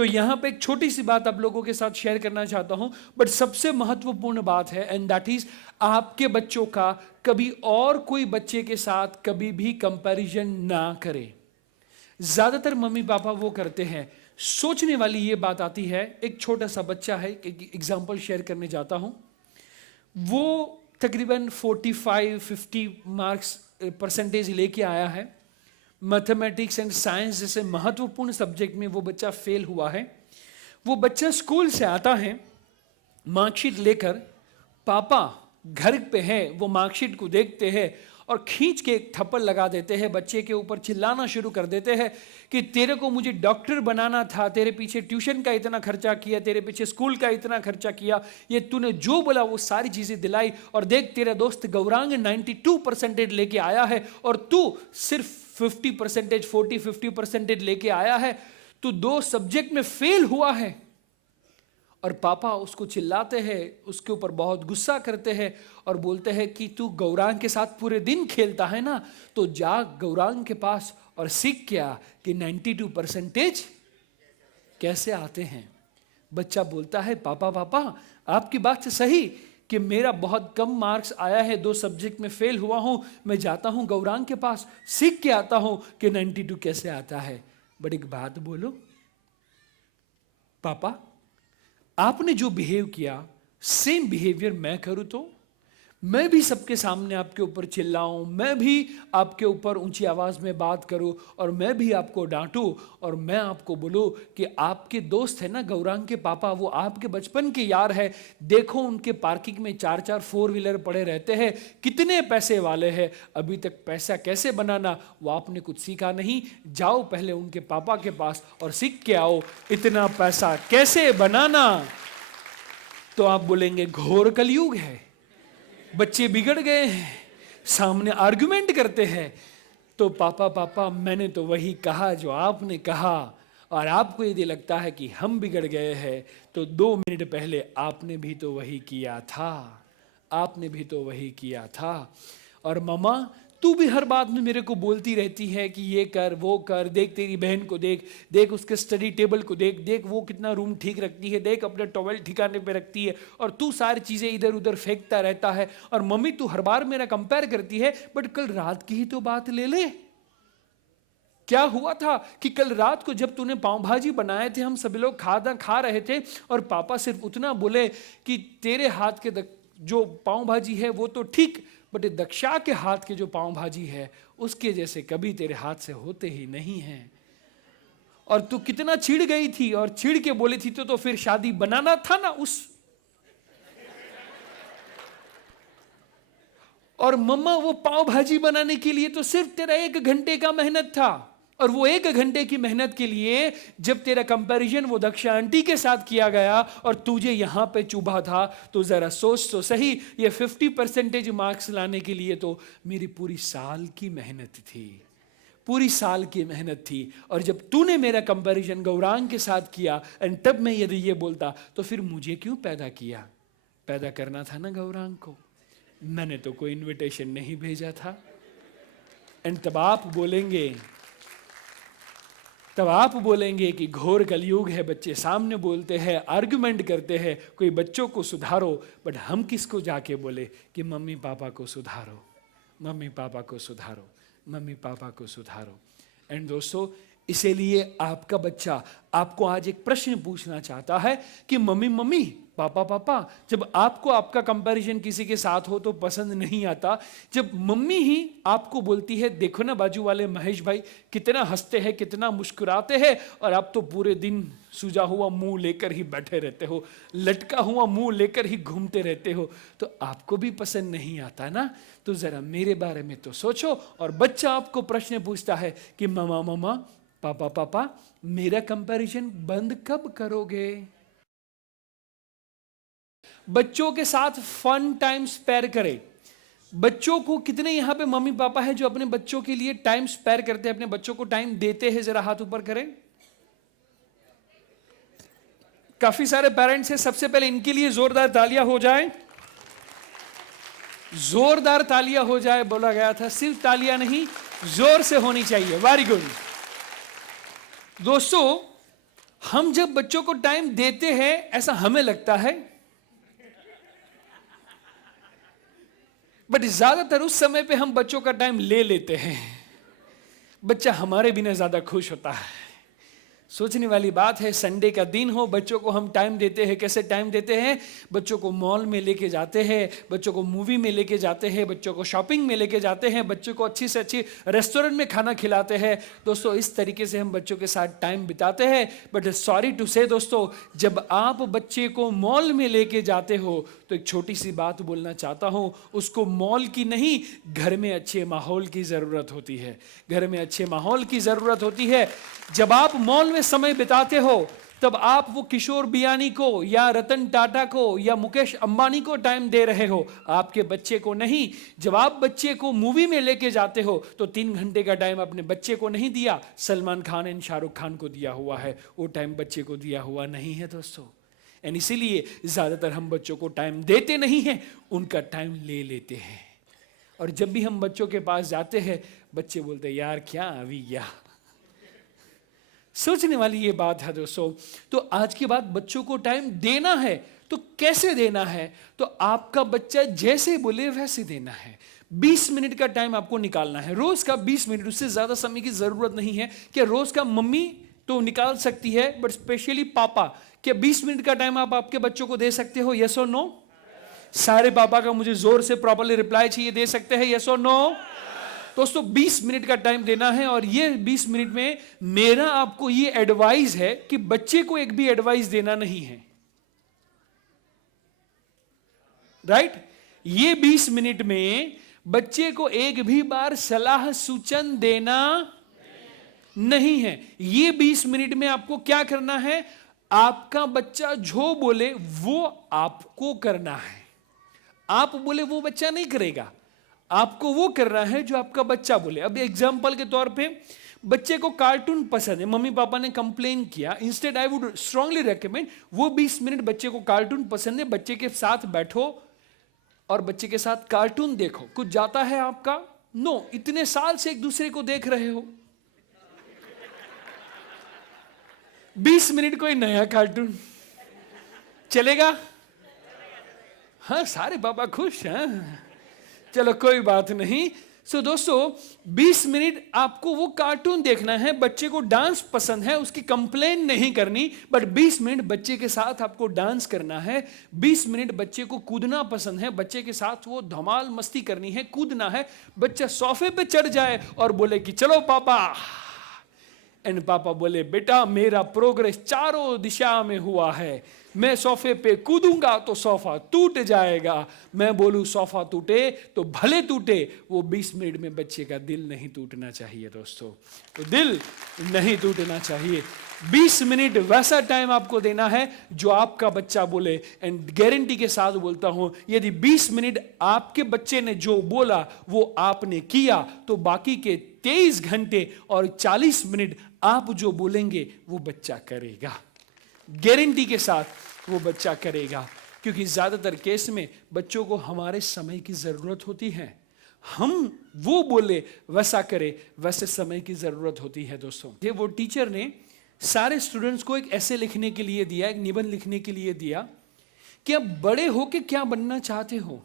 तो यहां पे एक छोटी सी बात आप लोगों के साथ शेयर करना चाहता हूं, बट सबसे महत्वपूर्ण बात है, एंड दैट इज आपके बच्चों का कभी और कोई बच्चे के साथ कभी भी कंपैरिजन ना करें। ज्यादातर मम्मी पापा वो करते हैं। सोचने वाली ये बात आती है, एक छोटा सा बच्चा है, एक एग्जांपल शेयर करने जाता हूं, वो तकरीबन 45-50 मार्क्स परसेंटेज लेके आया है। मैथमेटिक्स एंड साइंस जैसे महत्वपूर्ण सब्जेक्ट में वो बच्चा फेल हुआ है। वो बच्चा स्कूल से आता है मार्कशीट लेकर, पापा घर पे हैं, वो मार्कशीट को देखते हैं और खींच के एक थप्पड़ लगा देते हैं, बच्चे के ऊपर चिल्लाना शुरू कर देते हैं कि तेरे को मुझे डॉक्टर बनाना था, तेरे पीछे ट्यूशन का इतना खर्चा किया, तेरे पीछे स्कूल का इतना खर्चा किया, ये तूने जो बोला वो सारी चीजें दिलाई, और देख तेरा दोस्त गौरांग 92% लेके आया है और तू सिर्फ 50%, 40-50% लेके आया है, तू 2 सब्जेक्ट में फेल हुआ है। और पापा उसको चिल्लाते हैं, उसके ऊपर बहुत गुस्सा करते हैं और बोलते हैं कि तू गौरांग के साथ पूरे दिन खेलता है ना, तो जा गौरांग के पास और सीख क्या कि 92% कैसे आते हैं। बच्चा बोलता है पापा पापा आपकी बात से सही कि मेरा बहुत कम मार्क्स आया है, 2 सब्जेक्ट में फेल हुआ हूं, मैं जाता हूं गौरांग के पास सीख के आता हूं कि 92 कैसे आता है। बट एक बात बोलो पापा, आपने जो बिहेव किया सेम बिहेवियर मैं करूं तो मैं भी सबके सामने आपके ऊपर चिल्लाऊं, मैं भी आपके ऊपर ऊंची आवाज में बात करूं और मैं भी आपको डांटूं और मैं आपको बोलूं कि आपके दोस्त है ना गौरांग के पापा, वो आपके बचपन के यार है, देखो उनके पार्किंग में 4-4 4 व्हीलर पड़े रहते हैं, कितने पैसे वाले हैं, अभी तक पैसा कैसे बनाना वो आपने कुछ सीखा नहीं, जाओ पहले उनके पापा के पास और सीख के आओ इतना पैसा कैसे बनाना। तो आप बोलेंगे घोर कलयुग है, बच्चे बिगड़ गए हैं, सामने आर्गुमेंट करते हैं। तो पापा पापा मैंने तो वही कहा जो आपने कहा, और आपको यदि लगता है कि हम बिगड़ गए हैं तो 2 मिनट पहले आपने भी तो वही किया था, आपने भी तो वही किया था। और मम्मा तू भी हर बात में मेरे को बोलती रहती है कि ये कर वो कर, देख तेरी बहन को देख, देख उसके स्टडी टेबल को देख, देख वो कितना रूम ठीक रखती है, देख अपने टॉवेल ठिकाने पे रखती है, और तू सारी चीजें इधर उधर फेंकता रहता है। और मम्मी तू हर बार मेरा कंपेयर करती है, बट कल रात की ही तो बात ले ले। क्या हुआ था कि कल रात को जब तूने पाव भाजी बनाए थे, हम सभी लोग खा रहे थे और पापा सिर्फ उतना बोले कि तेरे हाथ के जो पाव भाजी है वो तो ठीक, बट दक्षा के हाथ के जो पाव भाजी है उसके जैसे कभी तेरे हाथ से होते ही नहीं हैं। और तू कितना चिढ़ गई थी और चिढ़ के बोली थी तो फिर शादी बनाना था ना उस। और मम्मा वो पाव भाजी बनाने के लिए तो सिर्फ तेरा 1 घंटे का मेहनत था, और वो 1 घंटे की मेहनत के लिए जब तेरा कंपैरिजन वो दक्षा आंटी के साथ किया गया और तुझे यहां पे चुभा था, तो जरा सोच तो सही, ये 50% मार्क्स लाने के लिए तो मेरी पूरी साल की मेहनत थी, पूरी साल की मेहनत थी। और जब तूने मेरा कंपैरिजन गौरांग के साथ किया एंड तब मैं यदि ये बोलता तो फिर मुझे क्यों पैदा किया? पैदा करना था ना गौरांग को, मैंने तो कोई इन्विटेशन नहीं भेजा था। एंड तब आप बोलेंगे कि घोर कलयुग है, बच्चे सामने बोलते हैं, आर्गुमेंट करते हैं, कोई बच्चों को सुधारो, बट हम किसको जाके बोले कि मम्मी पापा को सुधारो, मम्मी पापा को सुधारो, मम्मी पापा को सुधारो। एंड दोस्तों इसीलिए आपका बच्चा आपको आज एक प्रश्न पूछना चाहता है कि मम्मी मम्मी पापा पापा, जब आपको आपका कंपैरिजन किसी के साथ हो तो पसंद नहीं आता, जब मम्मी ही आपको बोलती है देखो ना बाजू वाले महेश भाई कितना हंसते हैं, कितना मुस्कुराते हैं, और आप तो पूरे दिन सूजा हुआ मुंह लेकर ही बैठे रहते हो, लटका हुआ मुंह लेकर ही घूमते रहते हो, तो आपको भी पसंद नहीं आता ना। तो जरा मेरे बारे में तो सोचो। और बच्चा आपको प्रश्न पूछता है कि मम्मा मम्मा पापा पापा मेरा कंपैरिजन बंद कब करोगे? बच्चों के साथ फन टाइम स्पेयर करें। बच्चों को कितने यहां पे मम्मी पापा है जो अपने बच्चों के लिए टाइम स्पेयर करते हैं, अपने बच्चों को टाइम देते हैं? जरा हाथ ऊपर करें। काफी सारे पेरेंट्स हैं, सबसे पहले इनके लिए जोरदार तालियां हो जाए, जोरदार तालियां हो जाए बोला गया था, सिर्फ तालियां नहीं जोर से होनी चाहिए। Very good. दोस्तों हम जब बच्चों को टाइम देते हैं ऐसा हमें लगता है, बट ज्यादातर उस समय पे हम बच्चों का टाइम ले लेते हैं, बच्चा हमारे बिना ज्यादा खुश होता है। सोचने वाली बात है, संडे का दिन हो, बच्चों को हम टाइम देते हैं। कैसे टाइम देते हैं? बच्चों को मॉल में लेके जाते हैं, बच्चों को मूवी में लेके जाते हैं, बच्चों को शॉपिंग में लेके जाते हैं, बच्चों को अच्छी से अच्छी रेस्टोरेंट में खाना खिलाते हैं। दोस्तों, इस तरीके से हम बच्चों के साथ टाइम बिताते हैं। बट सॉरी टू से दोस्तों, जब आप बच्चे को मॉल में लेके जाते हो तो एक छोटी सी बात बोलना चाहता हूं, उसको मॉल की नहीं, घर में अच्छे माहौल की जरूरत होती है। घर में अच्छे माहौल की जरूरत होती है। जब आप मॉल में समय बिताते हो तब आप वो किशोर बियानी को या रतन टाटा को या मुकेश अंबानी को टाइम दे रहे हो, आपके बच्चे को नहीं। जब आप बच्चे को मूवी में लेके जाते हो तो 3 घंटे का टाइम अपने बच्चे को नहीं दिया, सलमान खान एंड शाहरुख खान को दिया हुआ है, वो टाइम बच्चे को दिया हुआ नहीं है दोस्तों। एंड इसीलिए ज्यादातर हम बच्चों को टाइम देते नहीं हैं, उनका टाइम ले लेते हैं। और जब भी हम बच्चों के पास जाते हैं, बच्चे बोलते हैं यार क्या अभी गया। सोचने वाली ये बात है दोस्तों। तो आज के बाद बच्चों को टाइम देना है तो कैसे देना है? तो आपका बच्चा जैसे बोले वैसे देना है। 20 मिनट का टाइम आपको निकालना है, रोज का 20 मिनट, उससे ज्यादा समय की जरूरत नहीं है। क्या रोज का मम्मी तो निकाल सकती है, बट स्पेशली पापा, क्या 20 मिनट का टाइम आप आपके बच्चों को दे सकते हो? यस और नो? सारे पापा का मुझे जोर से प्रॉपर्ली रिप्लाई चाहिए, दे सकते हैं यस और नो? दोस्तों, 20 मिनट का टाइम देना है। और ये 20 मिनट में मेरा आपको ये एडवाइस है कि बच्चे को एक भी एडवाइस देना नहीं है, राइट? ये 20 मिनट में बच्चे को एक भी बार सलाह सूचन देना नहीं है। ये 20 मिनट में आपको क्या करना है? आपका बच्चा जो बोले वो आपको करना है। आप बोले वो बच्चा नहीं करेगा, आपको वो करना है जो आपका बच्चा बोले। अब एग्जांपल के तौर पे, बच्चे को कार्टून पसंद है, मम्मी पापा ने कंप्लेन किया, instead I would strongly recommend वो 20 मिनट बच्चे को कार्टून पसंद है, बच्चे के साथ बैठो और बच्चे के साथ कार्टून देखो। कुछ जाता है आपका? नो। इतने साल से एक दूसरे को देख रहे हो, 20 मिनट कोई नया कार्टून चलेगा? हाँ, सारे पापा खुश हैं, चलो कोई बात नहीं। सो दोस्तों, 20 मिनट आपको वो कार्टून देखना है। बच्चे को डांस पसंद है, उसकी कंप्लेन नहीं करनी, बट 20 मिनट बच्चे के साथ आपको डांस करना है। 20 मिनट बच्चे को कूदना पसंद है, बच्चे के साथ वो धमाल मस्ती करनी है, कूदना है। बच्चा सोफे पे चढ़ जाए और बोले कि चलो पापा, एंड पापा बोले बेटा मेरा प्रोग्रेस चारों दिशा में हुआ है, मैं सोफे पे कूदूंगा तो सोफा टूट जाएगा। मैं बोलूं सोफा टूटे तो भले टूटे, वो 20 मिनट में बच्चे का दिल नहीं टूटना चाहिए दोस्तों, तो दिल नहीं टूटना चाहिए। 20 मिनट वैसा टाइम आपको देना है जो आपका बच्चा बोले। एंड गारंटी के साथ बोलता हूं, यदि 20 मिनट आपके बच्चे ने जो बोला वो आपने किया, तो बाकी के 23 घंटे और 40 मिनट आप जो बोलेंगे वो बच्चा करेगा। गारंटी के साथ वो बच्चा करेगा, क्योंकि ज्यादातर केस में बच्चों को हमारे समय की जरूरत होती है। हम वो बोले वैसा करे, वैसे समय की जरूरत होती है दोस्तों। ये वो टीचर ने सारे स्टूडेंट्स को एक ऐसे लिखने के लिए दिया, एक निबंध लिखने के लिए दिया कि आप बड़े होके क्या बनना चाहते हो।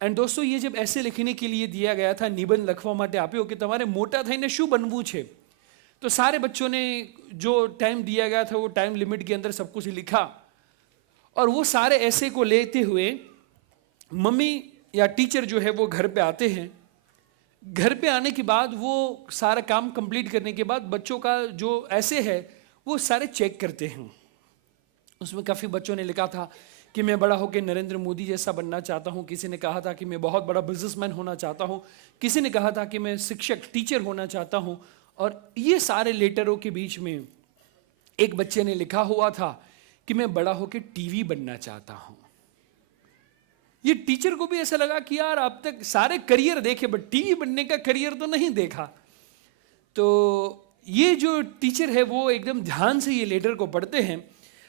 एंड दोस्तों, ये जब ऐसे लिखने के लिए दिया गया था, निबंध लखवा माटे आप्यो कि તમારે મોટા થઈને શું બનવું છે, तो सारे बच्चों ने जो टाइम दिया गया था वो टाइम लिमिट के अंदर सब कुछ लिखा। और वो सारे ऐसे को लेते हुए मम्मी या टीचर जो है वो घर पे आते हैं। घर पे आने के बाद वो सारा काम कंप्लीट करने के बाद बच्चों का जो ऐसे है वो सारे चेक करते हैं। उसमें काफ़ी बच्चों ने लिखा था कि मैं बड़ा होकर नरेंद्र मोदी जैसा बनना चाहता हूँ, किसी ने कहा था कि मैं बहुत बड़ा बिजनेसमैन होना चाहता हूँ, किसी ने कहा था कि मैं शिक्षक टीचर होना चाहता हूँ। और ये सारे लेटरों के बीच में एक बच्चे ने लिखा हुआ था कि मैं बड़ा होकर टीवी बनना चाहता हूँ। ये टीचर को भी ऐसा लगा कि यार अब तक सारे करियर देखे बट टीवी बनने का करियर तो नहीं देखा। तो ये जो टीचर है वो एकदम ध्यान से ये लेटर को पढ़ते हैं,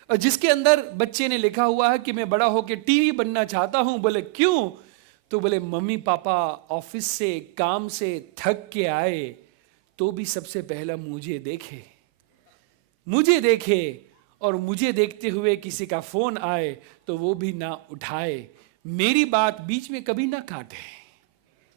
और जिसके अंदर बच्चे ने लिखा हुआ है कि मैं बड़ा होकर टीवी बनना चाहता हूँ। बोले क्यों? तो बोले मम्मी पापा ऑफिस से काम से थक के आए तो भी सबसे पहला मुझे देखे, मुझे देखे और मुझे देखते हुए किसी का फोन आए तो वो भी ना उठाए, मेरी बात बीच में कभी ना काटे,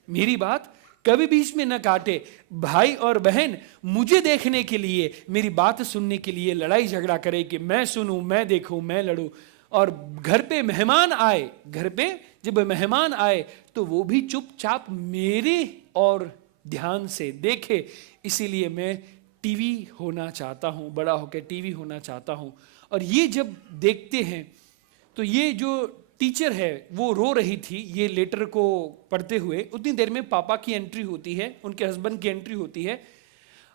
मेरी बात कभी बीच में ना काटे। भाई और बहन मुझे देखने के लिए, मेरी बात सुनने के लिए लड़ाई झगड़ा करे कि मैं सुनूं, मैं देखूं, मैं लड़ूं। और घर पे मेहमान आए, घर पे जब मेहमान आए तो वो भी चुपचाप मेरे और ध्यान से देखे। इसीलिए मैं टीवी होना चाहता हूं, बड़ा होकर टीवी होना चाहता हूं। और ये जब देखते हैं तो ये जो टीचर है वो रो रही थी ये लेटर को पढ़ते हुए, उतनी देर में पापा की एंट्री होती है, उनके हस्बैंड की एंट्री होती है।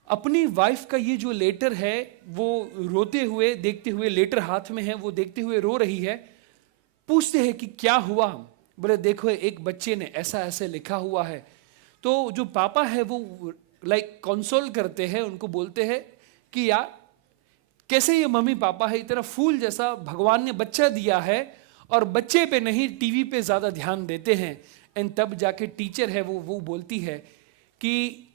अपनी वाइफ का ये जो लेटर है वो रोते हुए देखते हुए, लेटर हाथ में है, वो देखते हुए रो रही है। पूछते हैं कि क्या हुआ? बोले देखो एक बच्चे ने ऐसा ऐसे लिखा हुआ है। तो जो पापा है वो कंसोल करते हैं, उनको बोलते हैं कि यार कैसे ये मम्मी पापा है, इतना फूल जैसा भगवान ने बच्चा दिया है और बच्चे पे नहीं टीवी पे ज्यादा ध्यान देते हैं। एंड तब जाके टीचर है वो बोलती है कि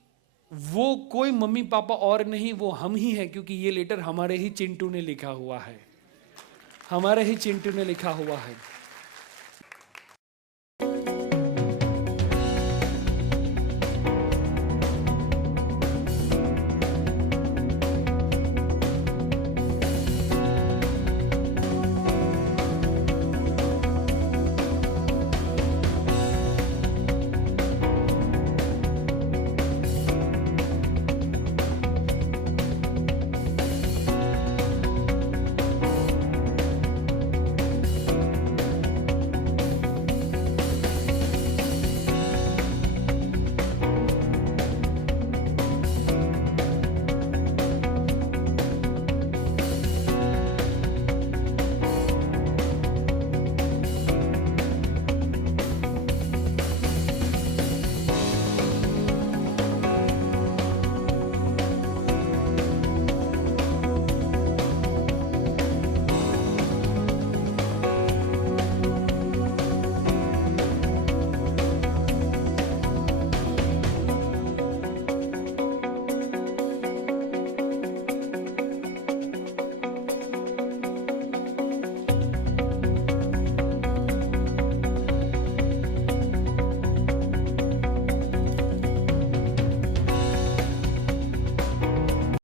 वो कोई मम्मी पापा और नहीं, वो हम ही हैं, क्योंकि ये लेटर हमारे ही चिंटू ने लिखा हुआ है, हमारे ही चिंटू ने लिखा हुआ है।